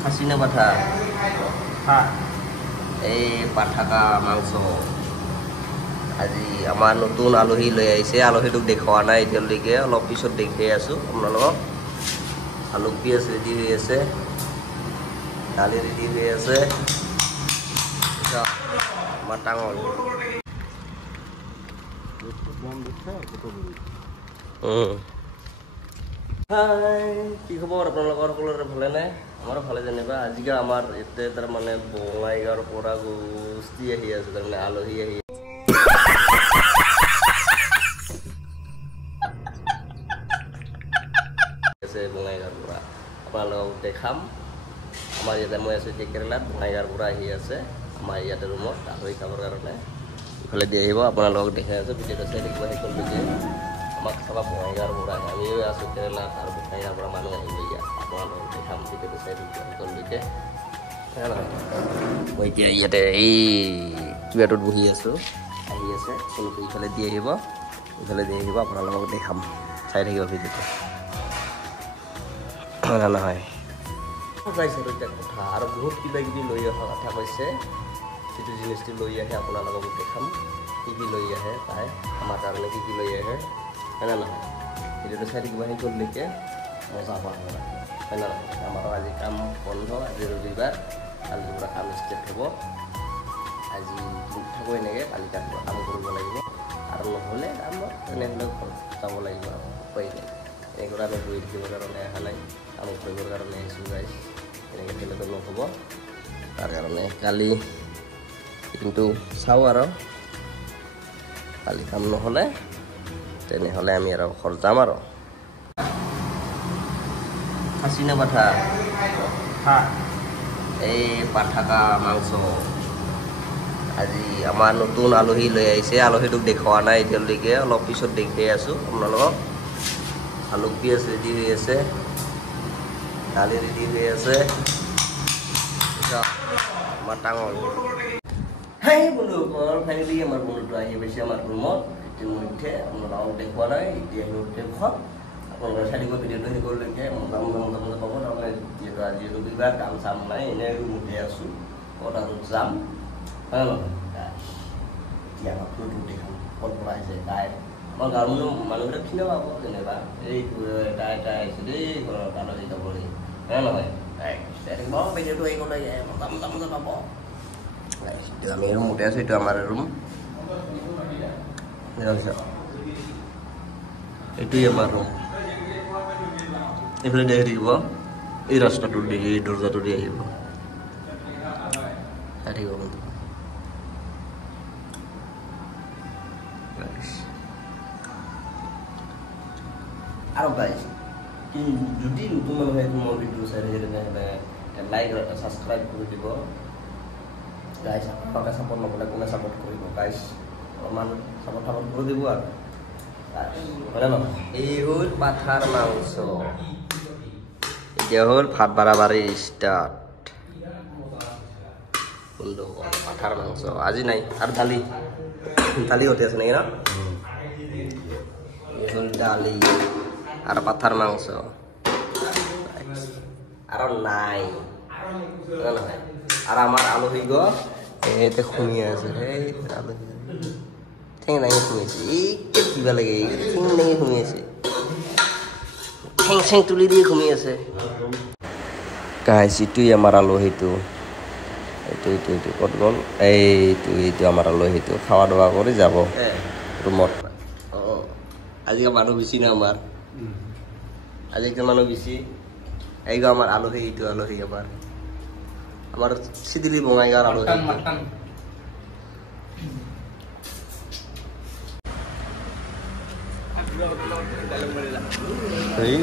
খাসি না পাঠা এই পাঠাকা মাংস আজি আমাৰ নতুন আলহী লৈ আহিছে আলহীটোক দেখুৱা নাই এতিয়ালৈকে অলপ পিছত দেখাই আছো আপোনালোকক আলু পিয়াজ ৰেডি হৈ আছে দালি ৰেডি হৈ আছে আমাৰ টাঙল কি খবৰ আপোনালোকৰ সকলোৰে ভালে নে আমাৰো ভালে যেনিবা আজিকে আমাৰ ইয়াতে তাৰ মানে বঙাইগাঁৱৰ পৰা গোষ্ঠী আহি আছে তাৰমানে আলহী আহি আছে বঙাইগাঁৱৰ পৰা আপোনালোকক দেখাম আমাৰ ইয়াতে মই আছোঁ এতিয়া কেৰেলাত বঙাইগাঁৱৰ পৰা আহি আছে আমাৰ ইয়াতে ৰুমত আলহী খাবৰ কাৰণে ইফালে দি আহিব আপোনালোকক দেখাই আছোঁ ভিডিঅ'টো চাই থাকিব সেইকলৈকে আমাক চাবা বঙাইগাঁৱৰ পৰা আহে আমিও আছোঁ কেৰেলাত আৰু বঙাইগাঁৱৰ পৰা মানুহ আহিব ইয়াত আপোনালোকক দেখাম ভিডিঅ'টো চাই থাকিব সেইকলৈকে মই এতিয়া ইয়াতে এই কিবাটোত বহি আছোঁ আহি আছে কোনটো ইফালে দি আহিব আপোনালোকক দেখাম চাই থাকিব ভিডিঅ'টো নহয় যাইছে এতিয়া কথা আৰু বহুত কিবা কিবি লৈ অহা কথা কৈছে যিটো জিনিসটি লৈ আহে আপোনালোকক দেখাম কি কি লৈ আহে তাই আমাৰ কাৰণে কি লৈ আহে হয় না নহয় ভিডিঅ'টো চাই থাকিব সেইকলৈকে মজা পাব হয় না নহয় আমাৰো আজি কাম বন্ধ আজি ৰবিবাৰ কালিৰ পৰা কাম ষ্টাৰ্ট হ'ব আজি থাকোঁ এনেকৈ কালি কাম কৰিব লাগিব আৰু নহ'লে আমাৰ তেনেহ'লে ঘৰত যাব লাগিব আৰু উপায় নাই এনেকৈ আমি বহি থাকিবৰ কাৰণে অহা নাই কাম কৰিবৰ কাৰণে আহিছোঁ গাইছ এনেকৈ খেলিলে নহ'ব তাৰ কাৰণে কালি কিন্তু চাওঁ আৰু কালি কাম নহ'লে তেনেহ'লে আমি আৰু ঘৰ যাম আৰু খাচী না পাঠা এই পাঠাকা মাংস আজি আমাৰ নতুন আলহী লৈ আহিছে আলহীটোক দেখুৱা নাই এতিয়ালৈকে অলপ পিছত দেখাই আছোঁ আপোনালোকক আলু পিয়াজ ৰেডি হৈ আছে দালি ৰেডি হৈ আছে আমাৰ টাঙল হাই বন্ধুসকল ফাইনেলি আমাৰ বন্ধুটো আহি পাইছে আমাৰ ৰুমত ইতিমধ্যে আপোনালোকক দেখুৱা নাই এতিয়া দেখুৱাম আপোনালোকে চাই দিব ভিডিঅ'টো শেষলৈকে মজা পাব তাৰমানে যিহেতু আজি ৰবিবাৰ কাম চাম নাই এনেই ৰুমতে আছোঁ ক'ত আৰু যাম হয় নহয় এতিয়া আপোনালোকক দেখাম ক'ত পৰা আহিছে তাই আমাৰ গাঁৱৰ মানুহবিলাক চিনি পাব যেনিবা এই এটা আহিছে দেই ঘৰৰ আলহী যাবলৈ হয় নহয় ভিডিঅ'টো শেষলৈকে মজা পাব আমি ৰুমতে আছোঁ এইটো আমাৰ ৰুম এইটোৱেই আমাৰ ৰুম এইফালে দেখি থাকিব এই ৰাস্তাটো দি এই দৰ্জাটো দি আহিব চাই থাকিব বন্ধু আৰু গাইজ যদি নতুন মানুহে মোৰ ভিডিঅ' চাই থাকে তেনেহ'লে লাইক ছাবস্ক্ৰাইব কৰি দিব গাইজ আপোনালোকে ছাপোৰ্ট নকৰিলে কোনে ছাপোৰ্ট কৰিব গাইজ অলপমান ছাপোৰ্ট কৰি দিব আৰু হয়নে নহয় এই হ'ল পাঠাৰ মাংস এতিয়া হ'ল ভাত বাঢ়াবাঢ়ি ষ্টাৰ্ট বন্ধু পাঠাৰ মাংস আজি নাই আৰু দালি হতে আছে নেকি ন এই হ'ল দালি আৰু পাঠাৰ মাংস আৰু নাই নহয় আৰু আমাৰ আলহী গছ এইতে শুনি আছে সেই আলহী ঠেং দাঙি শুনিছে এই কিবা লাগে ঠেং দাঙি শুনি আছে ঠেং চেং তুলি দিয়ে ঘুমি আছে গাইজ এইটোৱে আমাৰ আলহীটো এইটো ক'ত গ'ল এইটো আমাৰ আলহীটো খাৱা দাৱা কৰি যাব ৰুমত অঁ আজি মানুহ বেছি না আমাৰ আজি মানুহ বেছি এই আমাৰ আলহী এইটো আলহী আমাৰ চিদিলি বঙাইগাঁৱৰ আলহী এই